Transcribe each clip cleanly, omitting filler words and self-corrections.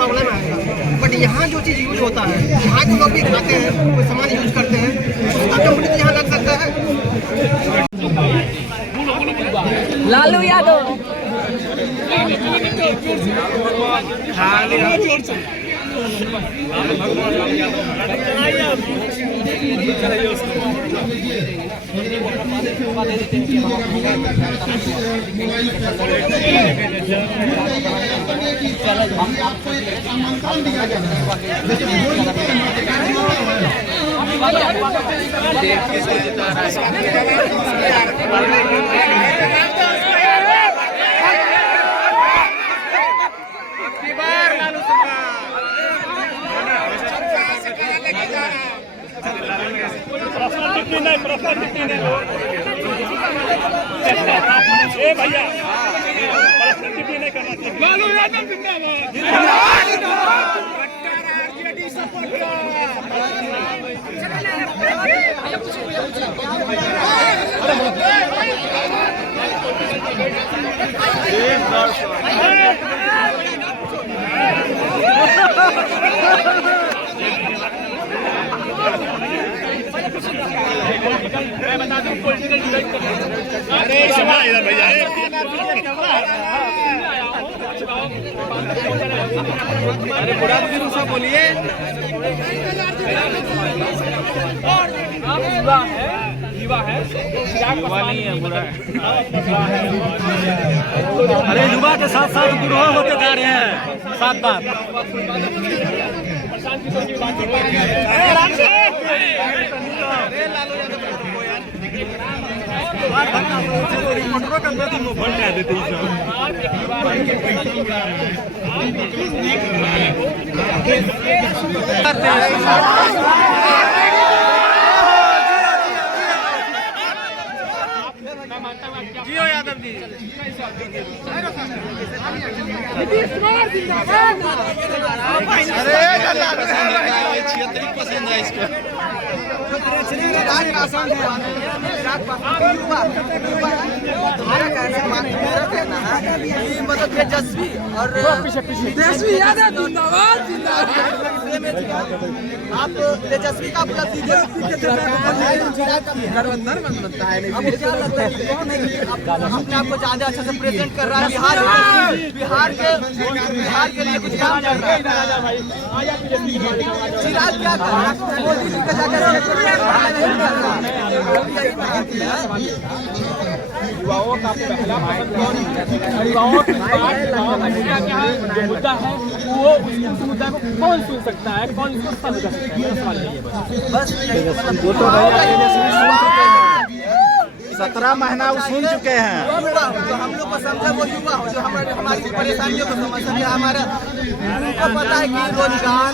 Problem आएगा। But यहाँ जो चीज़ यूज होता है, यहाँ के लोग भी खाते हैं, कोई सामान यूज करते हैं, उसका कंपनी यहाँ लग सकता है। लालू यादव भैया नहीं करना चाहिए। लालू यादव मैं बता दूं पॉलिटिकल डिबेट कर रहे हैं। अरे इधर भैया अरे बुरा दिन सब बोलिए। युवा है युवा नहीं है बुरा है। अरे युवा के साथ साथ गुरुआ होते जा रहे हैं साथ बात। जियो यादव जी पसंद है इसको। मतलब तेजस्वी और तेजस्वी यादव जिंदाबाद जिंदाबाद। आप तेजस्वी का उपलब्धि गठबंधन बनता है। अब क्या लगता है अपने आप को ज्यादा अच्छे से प्रेजेंट कर रहा है बिहार के लिए कुछ काम कर रहा है। चिराग क्या कर रहा है? मोदी जी का जाकर युवाओं का पहला युवाओं के मुद्दा है वो उस मुद्दा को कौन सुन सकता है, कौन इसको समझ सकता है? मेरा सवाल यही है बस। 17 महीना वो सुन चुके हैं। जो हम लोग को समझा वो युवा हो जो हमारी परेशानियों को समझ सके। हमारा उनको पता है कि रोजगार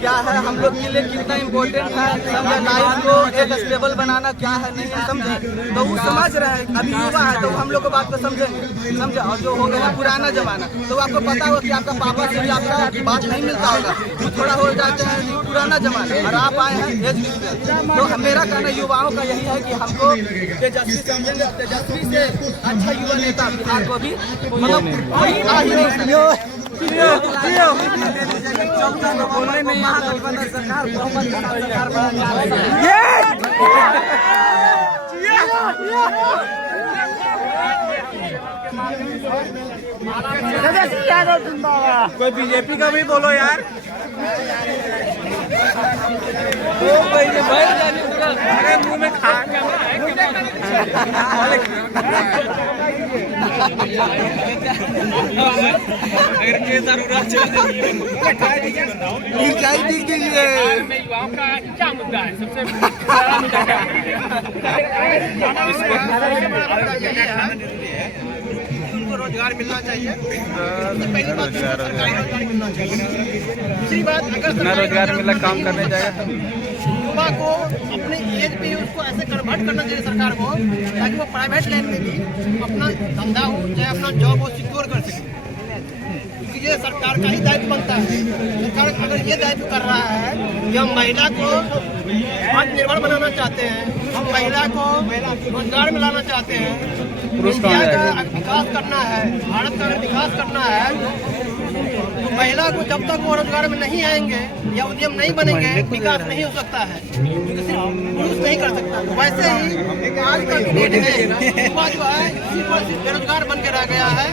क्या है, हम लोग के लिए कितना इम्पोर्टेंट है, समझे लाइफ को एक स्टेबल बनाना क्या है नहीं है, समझे। तो वो समझ रहे हैं, अभी युवा है तो हम लोग को बात को समझेंगे, समझे। और जो हो गया पुराना जमाना तो आपको पता होगा कि आपका पापा से भी आपका बात नहीं मिलता होगा, वो थोड़ा हो जाते हैं पुराना जमाना। और आप आए हैं एज ग्रुप में, तो मेरा कहना युवाओं का यही है कि हमको तेजस्वी से अच्छा युवा नेता बिहार को भी मतलब कोई आ ही नहीं सकता। बोलने में महागठबंधन सरकार कोई बीजेपी का भी बोलो यार। अरे मुंह में खा युवाओं का क्या मुद्दा है? सबसे बड़ा मुद्दा क्या उनको रोजगार मिलना चाहिए। पहली बात सरकारी रोजगार मिलना चाहिए। दूसरी बात अगर रोजगार मिला काम करने जाएगा युवा को अपने एज पे उसको ऐसे कन्वर्ट करना चाहिए सरकार को, ताकि वो प्राइवेट लाइन में भी अपना धंधा हो चाहे अपना जॉब हो सिक्योर कर सके। क्योंकि ये सरकार का ही दायित्व बनता है। सरकार अगर ये दायित्व कर रहा है कि हम महिला को आत्मनिर्भर बनाना चाहते हैं, हम महिला को रोजगार में लाना चाहते हैं, इंडिया का विकास करना है, भारत का विकास करना है, तो महिला को जब तक वो रोजगार में नहीं आएंगे या उद्यम नहीं बनेंगे, विकास नहीं हो सकता है, क्योंकि सिर्फ पुरुष नहीं कर सकता। वैसे ही आज का डेट में युवा जो है इसी पर सिर्फ बेरोजगार बन के रह गया है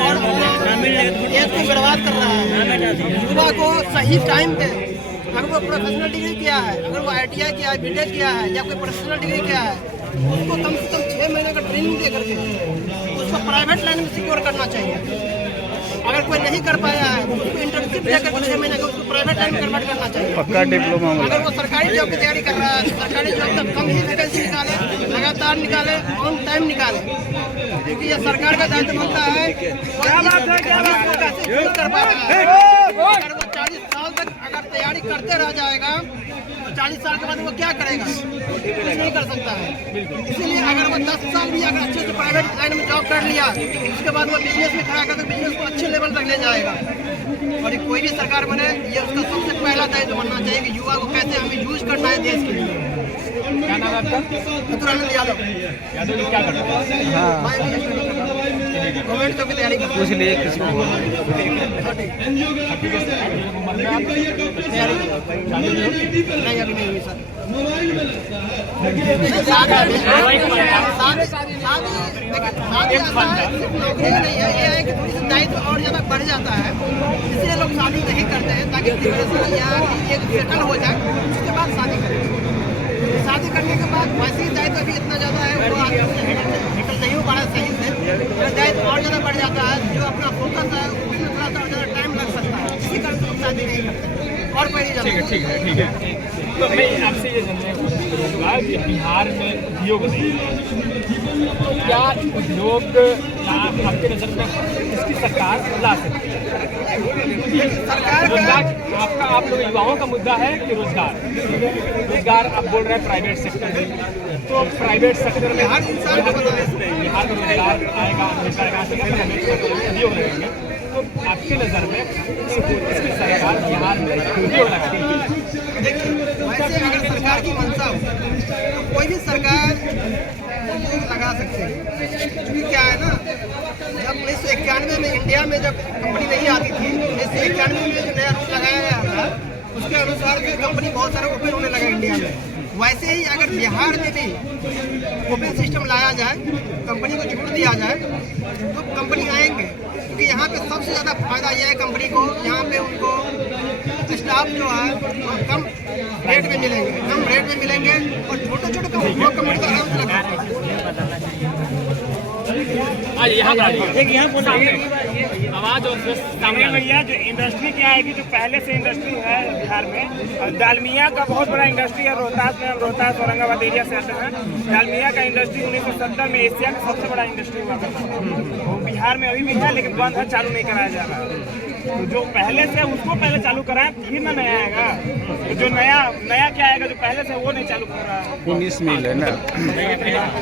और देश को बर्बाद कर रहा है। युवा को सही टाइम पे अगर वो प्रोफेशनल डिग्री किया है, अगर वो ITI किया है, BTech किया है या कोई प्रोफेशनल डिग्री किया है, उसको कम से कम 6 महीने का ट्रेनिंग दे करके उसको प्राइवेट लाइन में सिक्योर करना चाहिए। अगर कोई नहीं कर पाया है तो उसको इंटर्नशिप देकर 6 महीने का उसको प्राइवेट लाइन में कन्वर्ट करना चाहिए। पक्का डिप्लोमा अगर वो सरकारी जॉब की तैयारी कर रहा है तो सरकारी जॉब तक कम ही वैकेंसी निकाले, लगातार निकाले, ऑन टाइम निकाले, क्योंकि ये सरकार का दायित्व बनता है। कैसे कर पा रहा है? अगर वो 40 साल तक अगर तैयारी करते रह जाएगा तो 40 साल के बाद वो क्या करेगा? कुछ नहीं कर सकता है। इसीलिए अगर वो 10 साल भी अगर अच्छे से प्राइवेट लाइन में जॉब कर लिया, उसके बाद वो बिजनेस में खड़ा कर तो बिजनेस को अच्छे लेवल तक ले जाएगा। और ये कोई भी सरकार बने, ये उसका सबसे पहला दायित्व बनना चाहिए कि युवा को कैसे हमें यूज करना है देश के लिए। क्या नाम है आपका? चतुरानंद यादव। यादव जी क्या करते हैं? गवर्नमेंट जॉब की तैयारी करता हूं। पूछ लिए किसी को नहीं, अभी नहीं हुई सर। नौकरी नहीं है, ये है कि थोड़ी सी दायित्व और ज्यादा बढ़ जाता है, इसलिए लोग शादी नहीं करते हैं ताकि यहाँ एक सेटल हो जाए, उसके बाद शादी करें। शादी करने के बाद वैसे ही दायित्व अभी इतना ज्यादा है, वो आदमी हैंडल नहीं हो पा रहा सही से, दायित्व और ज्यादा बढ़ जाता है। जो अपना फोकस है उसमें थोड़ा सा ज्यादा टाइम लग सकता है, इसी कारण से लोग शादी नहीं करते और कोई नहीं जानता। ठीक है। तो मैं आपसे ये जानने की कोशिश करूँगा कि बिहार में उद्योग नहीं है, तो क्या उद्योग आपके नज़र में इसकी सरकार ला सकती है? सरकार रोजगार आपका, आप लोग युवाओं का मुद्दा है कि रोजगार आप बोल रहे हैं प्राइवेट सेक्टर में, तो प्राइवेट सेक्टर में हर इंसान को पता है बिहार में रोजगार आएगा, प्राइवेट सेक्टर में उद्योग रहेंगे, तो आपके नज़र में इसकी सरकार बिहार में उद्योग लगाएगी? देखिए, वैसे अगर सरकार की मंशा हो तो कोई भी सरकार उद्योग लगा सकती है। क्योंकि क्या है ना, जब 1991 में इंडिया में जब कंपनी नहीं आती थी, 1991 में जो नया रूल लगाया गया था उसके अनुसार फिर कंपनी बहुत सारे ओपन होने लगा इंडिया में। वैसे ही अगर बिहार में भी ओपन सिस्टम लाया जाए, कंपनी को छूट दिया जाए तो कंपनी आएंगे, क्योंकि यहाँ पे सबसे ज़्यादा फायदा यह है कंपनी को, यहाँ पे उनको स्टाफ जो है वो कम रेट में मिलेंगे और छोटे कंपनी को आराम से लगा। यहाँ आवाज और सामने भैया जो इंडस्ट्री क्या है कि जो पहले से इंडस्ट्री है बिहार में, दालमिया का बहुत बड़ा इंडस्ट्री है। रोहतास में, हम रोहतास औरंगाबाद एरिया से आते हैं। दालमिया का इंडस्ट्री 1970 में एशिया का सबसे बड़ा इंडस्ट्री हुआ करता था। वो बिहार में अभी भी है लेकिन बंद है, चालू नहीं कराया जा रहा है। तो जो पहले से उसको पहले चालू कराएं फिर ना नया आएगा। तो जो नया क्या आएगा, जो पहले से वो नहीं चालू कर रहा है। 19 मिल है ना,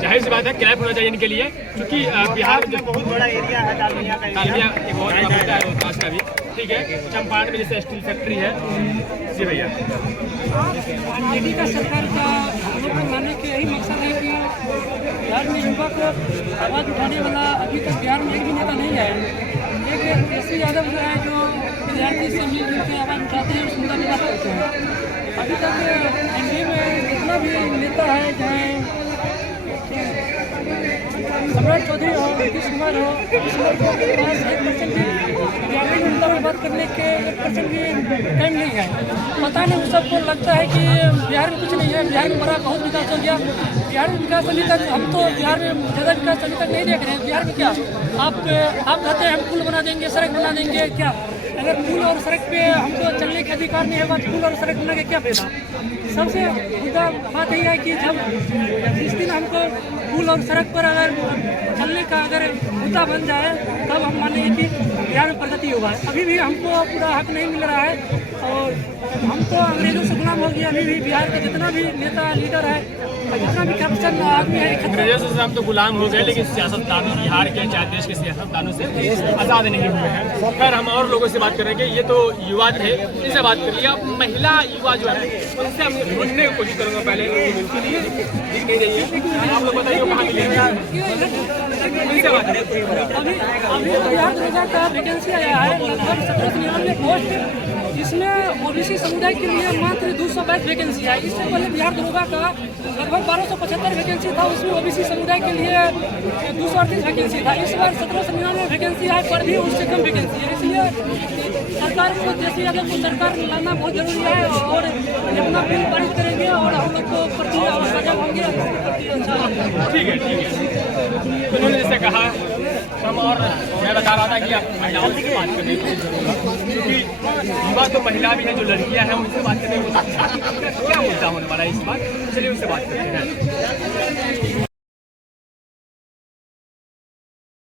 जाहिर सी बात है किराया होना चाहिए इनके लिए, क्योंकि बिहार जो बहुत बड़ा एरिया है दालमिया का। दालमिया एक बहुत बड़ा मुद्दा है रोहतास का भी, ठीक है। चंपारण में जैसे स्टील फैक्ट्री है। जी भैया, बीजेपी का सरकार का हम लोग का मानने के यही मकसद है कि बिहार में युवा को आवाज़ उठाने वाला अभी तक बिहार में एक भी नेता नहीं है। एक तेजस्वी यादव जो है, जो विद्यार्थी से मिलजुल के आवाज़ उठाते हैं, सुंदर नेता करते हैं। अभी तक एनडीए में जितना भी नेता है, चाहे सम्राट चौधरी हो, नीतीश कुमार हो, उनके पास 1% भी बिहारी जनता में बात करने के 1% भी टाइम नहीं है। पता नहीं उन सबको लगता है कि बिहार में कुछ नहीं है, बिहार में बड़ा बहुत विकास हो गया। बिहार में विकास अभी तक, हम तो बिहार में ज़्यादा विकास अभी तक नहीं देख रहे हैं। बिहार में क्या आप कहते हैं हम पुल बना देंगे, सड़क बना देंगे, क्या अगर पुल और सड़क पे हमको चलने के अधिकार नहीं है, पुल और सड़क बना के क्या फायदा? सबसे मुद्दा बात यही है कि जब जिस दिन हमको पुल और सड़क पर अगर चलने का अगर मुद्दा बन जाए तब हम मानेंगे कि बिहार में प्रगति होगा। अभी भी हमको पूरा हक नहीं मिल रहा है और हम तो अंग्रेजों से गुलाम हो गया। अभी भी बिहार के जितना भी नेता लीडर है, जितना भी करप्शन आदमी है, अंग्रेजों से हम तो गुलाम हो गए, लेकिन सियासतदान बिहार के चाहे देश के सियासतदानों से आज़ाद नहीं हुए हैं। खैर, हम और लोगों से बात करेंगे। ये तो युवा थे, इनसे बात कर लिया। महिला युवा जो है उनसे हम ढूंढने की कोशिश करूँगा। पहले आप लोग बताइए कहाँ मिलेंगे। इनसे बात करें। अभी अभी बिहार दरोगा का वैकेंसी आया है लगभग 1799 पोस्ट। इसमें ओबीसी समुदाय के लिए मात्र 222 वैकेंसी है। इससे पहले बिहार दरोगा का लगभग 1275 वैकेंसी था, उसमें ओबीसी समुदाय के लिए 238 वैकेंसी था। इस बार 1799 वैकेंसी है पर भी उससे कम वैकेंसी है। इसलिए सरकार को देश यादव को सरकार लाना बहुत जरूरी है और अपना बिल पारित करेंगे और हम लोग को प्रति सजग होंगे। ठीक है। तो उन्होंने जैसे कहा हम, और मैं बता रहा था कि आप महिलाओं से बात करने की कोशिश करूँगा, क्योंकि युवा तो महिला भी है, जो लड़कियां हैं उनसे बात करने की कोशिश, क्या मुद्दा होने वाला है इस बार, चलिए उनसे बात करते हैं।